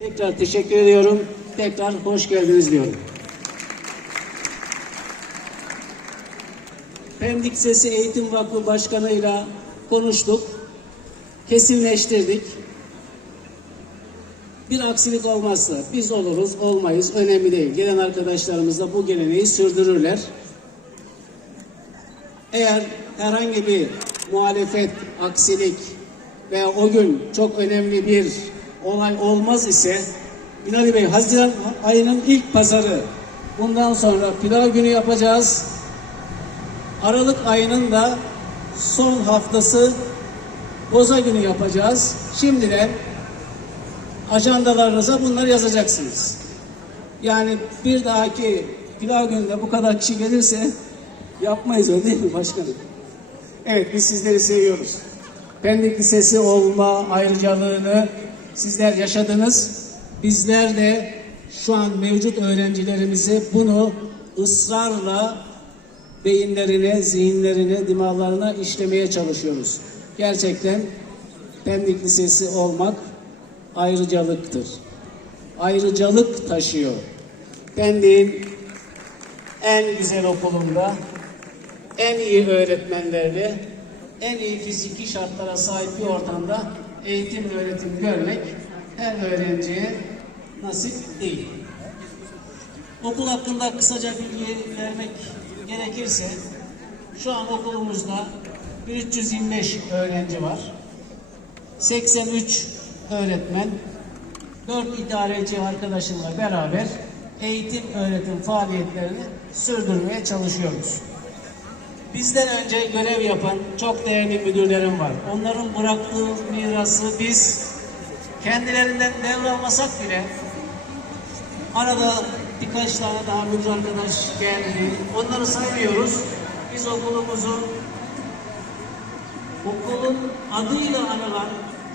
Tekrar teşekkür ediyorum. Tekrar hoş geldiniz diyorum. Pendik Sesi Eğitim Vakfı Başkanı'yla konuştuk. Kesinleştirdik. Bir aksilik olmazsa biz oluruz, olmayız. Önemli değil. Gelen arkadaşlarımız da bu geleneği sürdürürler. Eğer herhangi bir muhalefet, aksilik veya o gün çok önemli bir olay olmaz ise Binali Bey Haziran ayının ilk pazarı bundan sonra pilav günü yapacağız. Aralık ayının da son haftası boza günü yapacağız. Şimdiden ajandalarınıza bunları yazacaksınız. Yani bir dahaki pilav gününde bu kadar kişi gelirse yapmayız öyle değil mi başkanım? Evet biz sizleri seviyoruz. Pendik Lisesi olma ayrıcalığını sizler yaşadınız. Bizler de şu an mevcut öğrencilerimize bunu ısrarla beyinlerine, zihinlerine, dimağlarına işlemeye çalışıyoruz. Gerçekten Pendik Lisesi olmak ayrıcalıktır. Ayrıcalık taşıyor. Pendik'in en güzel okulunda en iyi öğretmenlerle en iyi fiziki şartlara sahip bir ortamda eğitim ve öğretim görmek her öğrenciye nasip değil. Okul hakkında kısaca bilgi vermek gerekirse şu an okulumuzda 1325 öğrenci var. 83 öğretmen, 4 idareci arkadaşımla beraber eğitim öğretim faaliyetlerini sürdürmeye çalışıyoruz. Bizden önce görev yapan çok değerli müdürlerim var. Onların bıraktığı mirası biz kendilerinden devralmasak bile arada birkaç tane daha müdür arkadaş geldi. Onları saymıyoruz. Biz okulumuzu okulun adıyla anılan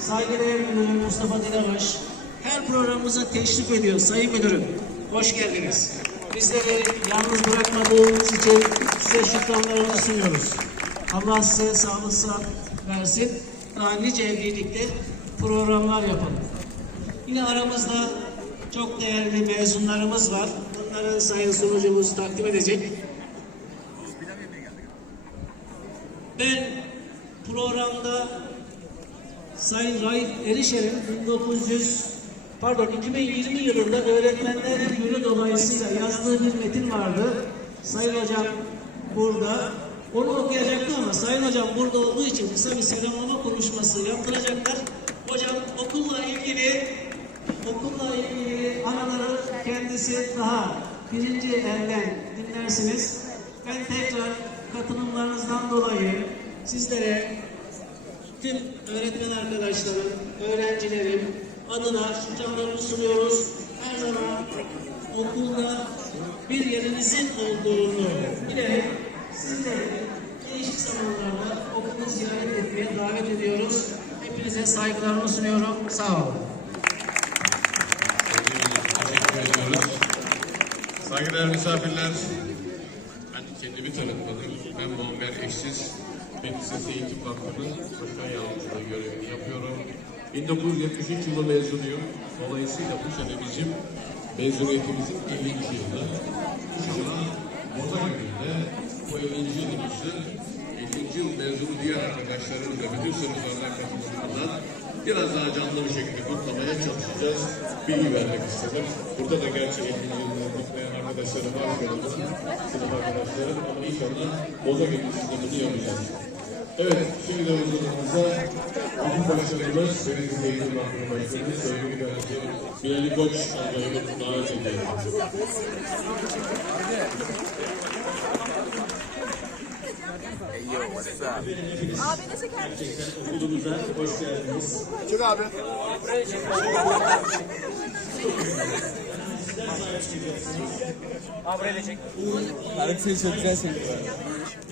saygıdeğer müdürüm Mustafa Dilebaş her programımıza teşrif ediyor Sayın Müdürüm. Hoş geldiniz. Bizleri yalnız bırakmadığınız için size şükranlarımızı sunuyoruz. Allah size sağlık sıhhat versin. Daha nice birlikte programlar yapalım. Yine aramızda çok değerli mezunlarımız var. Bunları sayın sunucumuz takdim edecek. Ben programda Sayın Ray Erişer'in 1900 pardon 2020 yılında öğretmenler günü dolayısıyla yazdığı bir metin vardı. Sayın Hocam burada onu okuyacaktı ama Sayın Hocam burada olduğu için kısa bir selamlama konuşması yaptıracaklar. Hocam okulla ilgili okulla ilgili anıları kendisi daha birinci elden dinlersiniz. Ben tekrar katılımlarınızdan dolayı sizlere tüm öğretmen arkadaşlarım, öğrencilerim adına şükranlarımı sunuyoruz. Her zaman okulda bir yerinizin olduğunu bilerek sizleri değişik zamanlarda okulu ziyaret etmeye davet ediyoruz. Hepinize saygılarımı sunuyorum. Sağ olun. Saygıdeğer misafirler, ben kendimi tanıtmadım. Ben Muammer Eşsiz, Medresesi Eğitim Vakfı'nın başkan yardımcılığı görevini yapıyorum. 1973 yılı mezunuyum. Dolayısıyla bu sene bizim mezuniyetimizin 50. yılı. İnşallah Boza gününde bu 50. yılımızı 50. yıl mezunu diğer arkadaşlarımızla bütün sınıflardan katılımlardan biraz daha canlı bir şekilde kutlamaya çalışacağız. Bilgi vermek istedim. Burada da gerçi 50. yılını kutlayan arkadaşlarım var. Sınıf arkadaşlarım ama inşallah Boza günü sistemini yapacağız. Evet, şimdi huzurumuzda bizim başkanımız, Sevgili Eğitim Vakfı Başkanı, sevgili Gazeteci Binali Koç amcayı davet ediyorum. Abi de çeker misin? Okulumuza hoş geldiniz. Çık abi. Abi buraya çek. Tarık seni çok güzel söylüyor.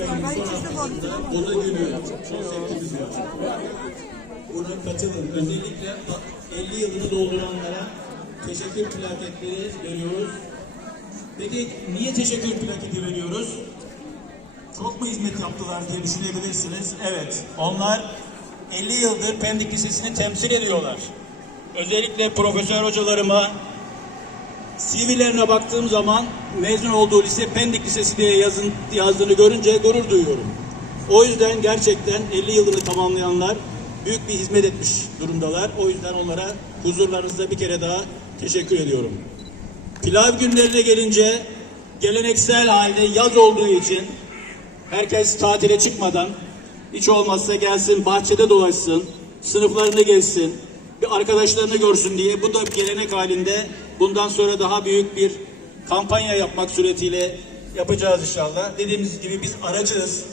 Utanmadan yaptım. Buna katılın. Özellikle 50 yılını dolduranlara teşekkür plaketleri veriyoruz. Peki niye teşekkür plaketi veriyoruz? Çok mu hizmet yaptılar diye düşünebilirsiniz. Evet, onlar 50 yıldır Pendik Lisesi'ni temsil ediyorlar. Özellikle profesör hocalarıma, CV'lerine baktığım zaman mezun olduğu lise Pendik Lisesi diye yazın, yazdığını görünce gurur duyuyorum. O yüzden gerçekten 50 yılını tamamlayanlar büyük bir hizmet etmiş durumdalar. O yüzden onlara huzurlarınızda bir kere daha teşekkür ediyorum. Pilav günlerine gelince geleneksel halde yaz olduğu için herkes tatile çıkmadan hiç olmazsa gelsin bahçede dolaşsın, sınıflarını gezsin, arkadaşlarını görsün diye bu da gelenek halinde bundan sonra daha büyük bir kampanya yapmak suretiyle yapacağız inşallah. Dediğimiz gibi biz aracıyız.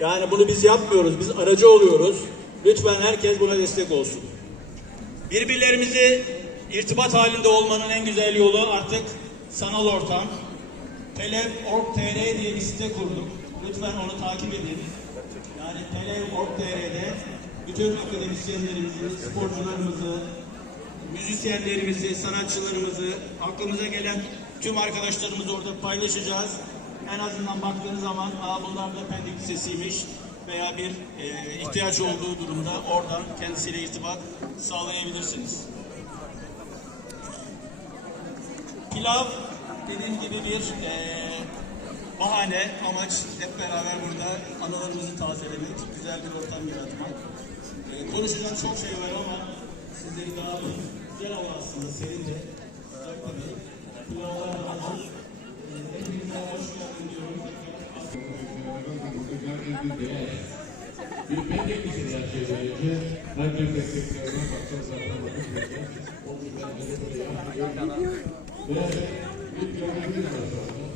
Yani bunu biz yapmıyoruz, biz aracı oluyoruz. Lütfen herkes buna destek olsun. Birbirlerimizi irtibat halinde olmanın en güzel yolu artık sanal ortam. Telev.org.tr diye bir site kurduk. Lütfen onu takip edin. Yani Telev.org.tr'de bütün akademisyenlerimizi, sporcularımızı, müzisyenlerimizi, sanatçılarımızı, aklımıza gelen tüm arkadaşlarımızı orada paylaşacağız. En azından baktığınız zaman Aa, bunlar da Pendik Lisesi'ymiş veya bir e, ihtiyaç olduğu durumda oradan kendisiyle irtibat sağlayabilirsiniz. Pilav dediğim gibi bir e, bahane, amaç hep beraber burada anılarımızı tazelemek, güzel bir ortam yaratmak. E, konuşacak çok şey var ama sizleri daha güzel hava serin de. Pilavlar da hazır. Hepinize hoş geldin diyorum. Lisesi gerçeğince herkes desteklerine bakacağız zaten bakın burada. O güvenleri böyle yapıyor. Ve bir kilometremiz var şu anda.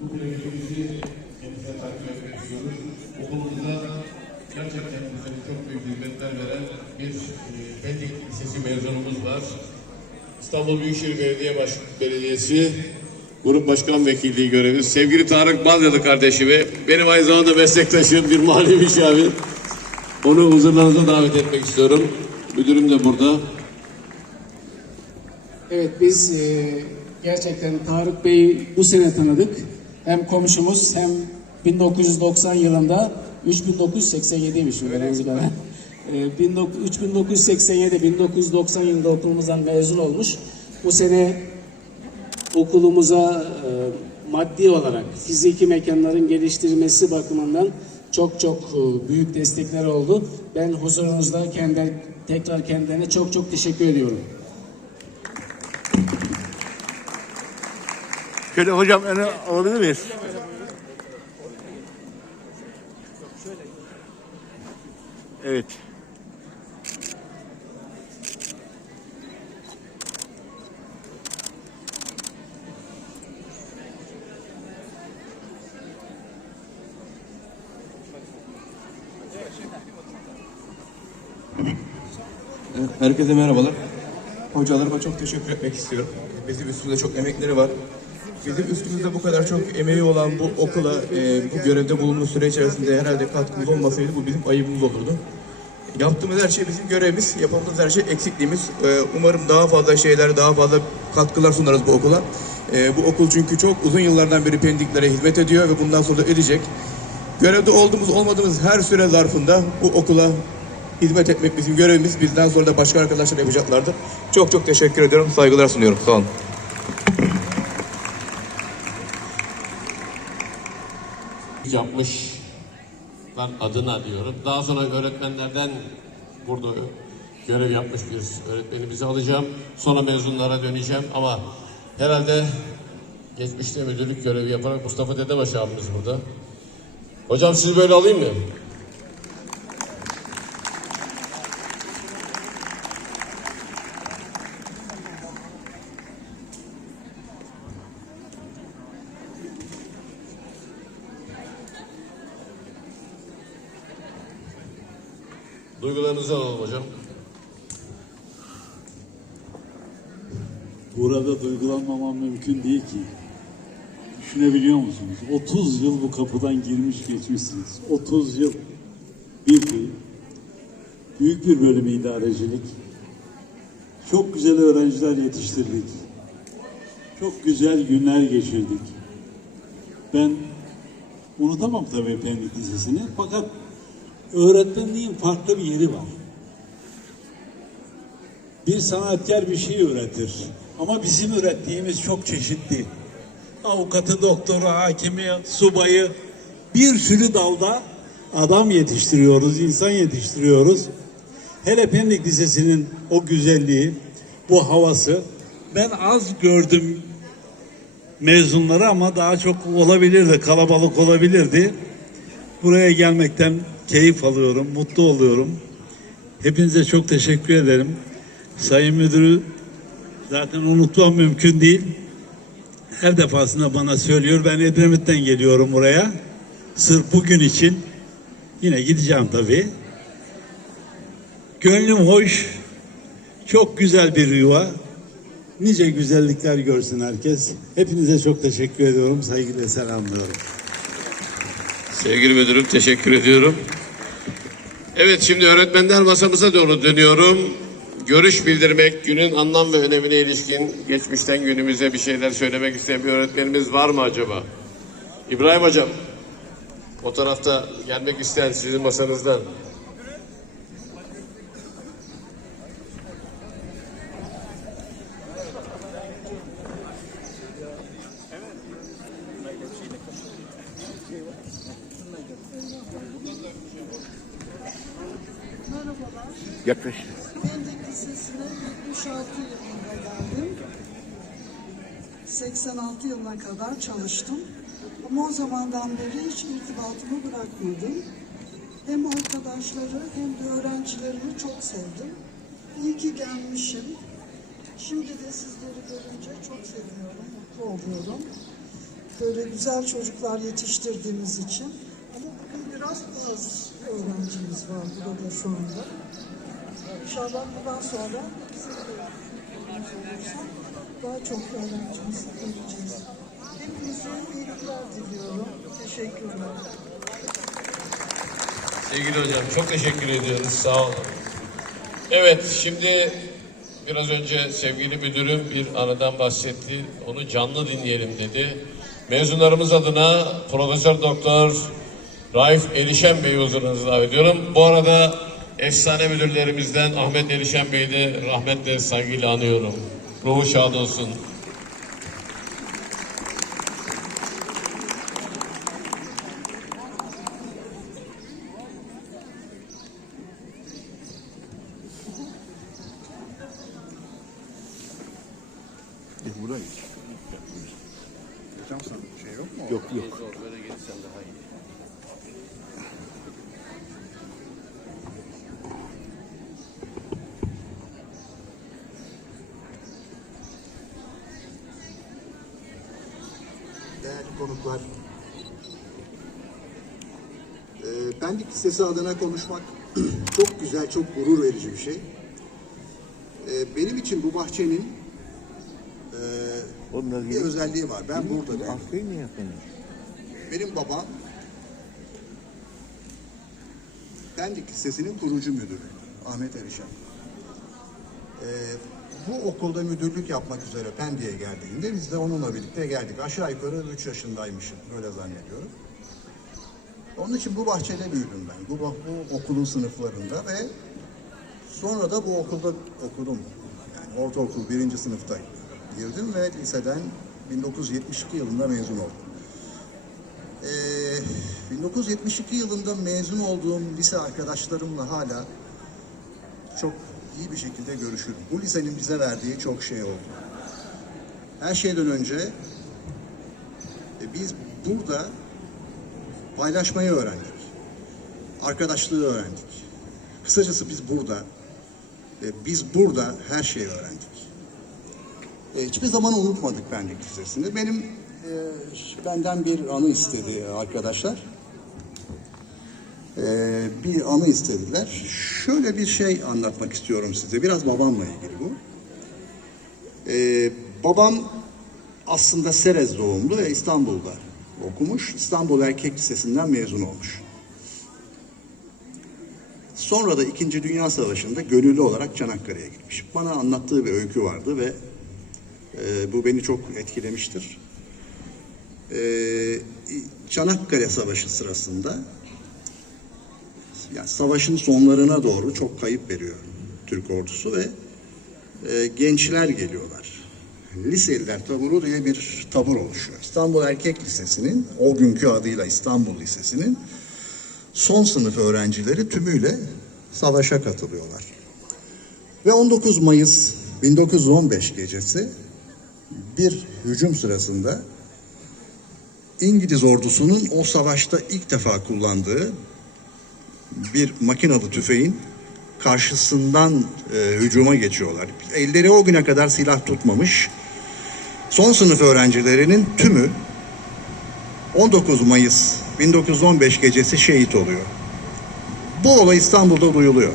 Bu kilometremizi kendisine takip etmek istiyoruz. Okulumuzda gerçekten bize çok büyük hizmetler veren bir e, Pendik Lisesi mezunumuz var. İstanbul Büyükşehir Belediye Baş Belediyesi Grup Başkan Vekilliği görevi. Sevgili Tarık Balyalı kardeşimi, benim aynı zamanda meslektaşım, bir mali müşavir. Onu huzurlarınıza davet etmek istiyorum. Müdürüm de burada. Evet biz e, gerçekten Tarık Bey'i bu sene tanıdık. Hem komşumuz hem 1990 yılında 3987'ymiş öğrenci kadar. E, 19 3987 1990 yılında okulumuzdan mezun olmuş. Bu sene okulumuza e, maddi olarak fiziki mekanların geliştirilmesi bakımından çok çok e, büyük destekler oldu. Ben huzurunuzda kendi, tekrar kendilerine çok çok teşekkür ediyorum. Şöyle hocam alabilir miyiz? Evet. Herkese merhabalar. Hocalarıma çok teşekkür etmek istiyorum. Bizim üstümüzde çok emekleri var. Bizim üstümüzde bu kadar çok emeği olan bu okula, e, bu görevde bulunduğu süre içerisinde herhalde katkımız olmasaydı bu bizim ayıbımız olurdu. Yaptığımız her şey bizim görevimiz, yaptığımız her şey eksikliğimiz. E, umarım daha fazla şeyler, daha fazla katkılar sunarız bu okula. E, bu okul çünkü çok uzun yıllardan beri Pendiklere hizmet ediyor ve bundan sonra da edecek. Görevde olduğumuz olmadığımız her süre zarfında bu okula hizmet etmek bizim görevimiz. Bizden sonra da başka arkadaşlar yapacaklardır. Çok çok teşekkür ediyorum. Saygılar sunuyorum. Sağ olun. Yapmışlar adına diyorum. Daha sonra öğretmenlerden burada görev yapmış bir öğretmenimizi alacağım. Sonra mezunlara döneceğim ama herhalde geçmişte müdürlük görevi yaparak Mustafa Dedebaşı abimiz burada. Hocam sizi böyle alayım mı? Duygularınızı alalım hocam. Burada duygulanmamam mümkün değil ki. Düşünebiliyor musunuz? 30 yıl bu kapıdan girmiş geçmişsiniz. 30 yıl bir. Büyük bir bölümü idarecilik. Çok güzel öğrenciler yetiştirdik. Çok güzel günler geçirdik. Ben unutamam tabii Pendik Lisesi'ni. Fakat öğretmenliğin farklı bir yeri var. Bir sanatkar bir şey üretir. Ama bizim ürettiğimiz çok çeşitli. Avukatı, doktoru, hakimi, subayı bir sürü dalda adam yetiştiriyoruz, insan yetiştiriyoruz. Hele Pendik Lisesi'nin o güzelliği, bu havası ben az gördüm mezunları ama daha çok olabilirdi, kalabalık olabilirdi. Buraya gelmekten keyif alıyorum, mutlu oluyorum. Hepinize çok teşekkür ederim. Sayın Müdürü zaten unutmam mümkün değil. Her defasında bana söylüyor. Ben Edremit'ten geliyorum buraya. Sırf bugün için. Yine gideceğim tabii. Gönlüm hoş. Çok güzel bir yuva. Nice güzellikler görsün herkes. Hepinize çok teşekkür ediyorum. Saygıyla selamlıyorum. Sevgili müdürüm teşekkür ediyorum. Evet şimdi öğretmenler masamıza doğru dönüyorum. Görüş bildirmek, günün anlam ve önemine ilişkin geçmişten günümüze bir şeyler söylemek isteyen bir öğretmenimiz var mı acaba? İbrahim Hocam, o tarafta gelmek isteyen sizin masanızdan. Yaklaş. Pendik Lisesi'ne 76 yılında geldim. 86 yılına kadar çalıştım. Ama o zamandan beri hiç irtibatımı bırakmadım. Hem arkadaşları hem de öğrencilerimi çok sevdim. İyi ki gelmişim. Şimdi de sizleri görünce çok seviniyorum, mutlu oluyorum. Böyle güzel çocuklar yetiştirdiğimiz için. Ama bugün biraz az öğrencimiz var burada şu anda. İnşallah bundan sonra bizim de öğrencimiz olursa daha çok öğrencimiz göreceğiz. Hepinize iyilikler diliyorum. Teşekkürler. Sevgili hocam çok teşekkür ediyoruz. Sağ olun. Evet şimdi biraz önce sevgili müdürüm bir anıdan bahsetti. Onu canlı dinleyelim dedi. Mezunlarımız adına Profesör Doktor Raif Erişen Bey'i huzurunuza davet ediyorum. Bu arada efsane müdürlerimizden Ahmet Erişen Bey'i de rahmetle saygıyla anıyorum. Ruhu şad olsun. Biz buradayız. Şey yok mu? Yok yok. Değerli konuklar. Ee, Pendik Lisesi adına konuşmak çok güzel, çok gurur verici bir şey. Ee, benim için bu bahçenin e, Onlar bir özelliği var. Ben burada değilim. Benim babam Pendik Lisesi'nin kurucu müdürü Ahmet Erişan. Ee, bu okulda müdürlük yapmak üzere Pendik'e geldiğinde biz de onunla birlikte geldik. Aşağı yukarı 3 yaşındaymışım öyle zannediyorum. Onun için bu bahçede büyüdüm ben. Bu, bu okulun sınıflarında ve sonra da bu okulda okudum. Yani ortaokul birinci sınıfta girdim ve liseden 1972 yılında mezun oldum. Ee, 1972 yılında mezun olduğum lise arkadaşlarımla hala çok iyi bir şekilde görüşürüm. Bu lisenin bize verdiği çok şey oldu. Her şeyden önce e, biz burada paylaşmayı öğrendik. Arkadaşlığı öğrendik. Kısacası biz burada e, biz burada her şeyi öğrendik. E, hiçbir zaman unutmadık Pendik Lisesi'ni. Benim e, benden bir anı istedi arkadaşlar. Ee, bir anı istediler. Şöyle bir şey anlatmak istiyorum size. Biraz babamla ilgili bu. Ee, babam aslında Serez doğumlu ve İstanbul'da okumuş. İstanbul Erkek Lisesi'nden mezun olmuş. Sonra da İkinci Dünya Savaşı'nda gönüllü olarak Çanakkale'ye gitmiş. Bana anlattığı bir öykü vardı ve e, bu beni çok etkilemiştir. E, Çanakkale Savaşı sırasında yani savaşın sonlarına doğru çok kayıp veriyor Türk ordusu ve e, gençler geliyorlar. Liseliler taburu diye bir tabur oluşuyor. İstanbul Erkek Lisesi'nin, o günkü adıyla İstanbul Lisesi'nin son sınıf öğrencileri tümüyle savaşa katılıyorlar. Ve 19 Mayıs 1915 gecesi bir hücum sırasında İngiliz ordusunun o savaşta ilk defa kullandığı bir makinalı tüfeğin karşısından e, hücuma geçiyorlar. Elleri o güne kadar silah tutmamış. Son sınıf öğrencilerinin tümü 19 Mayıs 1915 gecesi şehit oluyor. Bu olay İstanbul'da duyuluyor.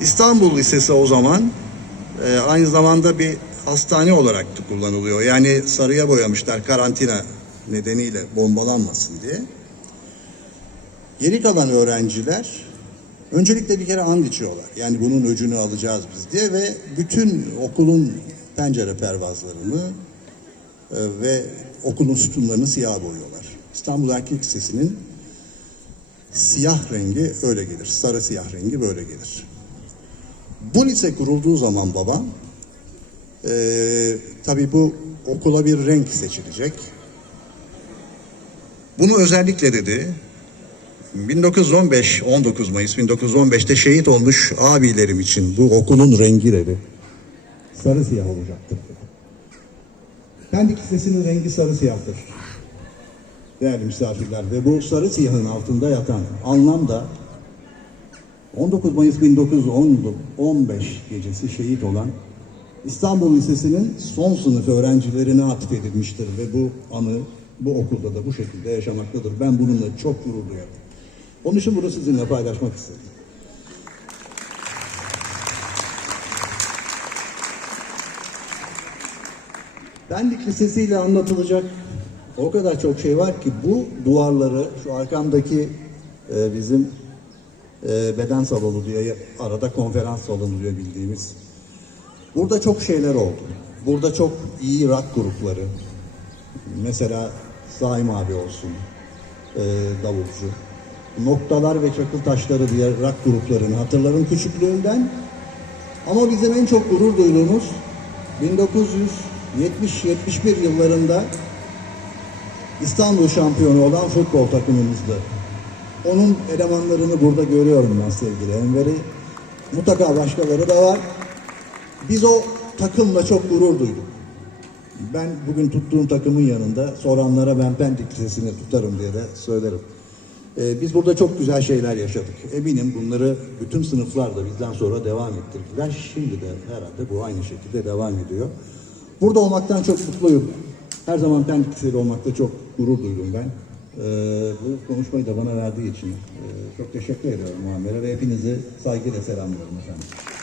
İstanbul Lisesi o zaman e, aynı zamanda bir hastane olarak da kullanılıyor. Yani sarıya boyamışlar karantina nedeniyle bombalanmasın diye. Geri kalan öğrenciler öncelikle bir kere and içiyorlar. Yani bunun öcünü alacağız biz diye ve bütün okulun pencere pervazlarını e, ve okulun sütunlarını siyah boyuyorlar. İstanbul Erkek Lisesi'nin siyah rengi öyle gelir. Sarı siyah rengi böyle gelir. Bu lise kurulduğu zaman babam e, tabii bu okula bir renk seçilecek. Bunu özellikle dedi 1915 19 Mayıs 1915'te şehit olmuş abilerim için bu okulun rengi dedi. Sarı siyah olacaktır. Pendik Lisesi'nin rengi sarı siyahtır. Değerli misafirler ve bu sarı siyahın altında yatan anlam da 19 Mayıs 1915 gecesi şehit olan İstanbul Lisesi'nin son sınıf öğrencilerine atfedilmiştir ve bu anı bu okulda da bu şekilde yaşamaktadır. Ben bununla çok gurur duyarım. Onun için bunu sizinle paylaşmak istedim. Pendik Lisesi ile anlatılacak o kadar çok şey var ki bu duvarları şu arkamdaki e, bizim e, beden salonu diye arada konferans salonu diye bildiğimiz. Burada çok şeyler oldu. Burada çok iyi rock grupları. Mesela Saim abi olsun, e, davulcu. Noktalar ve çakıl taşları diye rock gruplarını hatırlarım küçüklüğümden. Ama bizim en çok gurur duyduğumuz 1970-71 yıllarında İstanbul şampiyonu olan futbol takımımızdı. Onun elemanlarını burada görüyorum ben sevgili Enver'i. Mutlaka başkaları da var. Biz o takımla çok gurur duyduk. Ben bugün tuttuğum takımın yanında soranlara ben Pendik Lisesi'ni tutarım diye de söylerim. Ee, biz burada çok güzel şeyler yaşadık. Eminim bunları bütün sınıflar da bizden sonra devam ettirdiler. Şimdi de herhalde bu aynı şekilde devam ediyor. Burada olmaktan çok mutluyum. Her zaman Pendik Liseli olmakta çok gurur duydum ben. Ee, bu konuşmayı da bana verdiği için e, çok teşekkür ediyorum Muammer'e ve hepinizi saygıyla selamlıyorum efendim.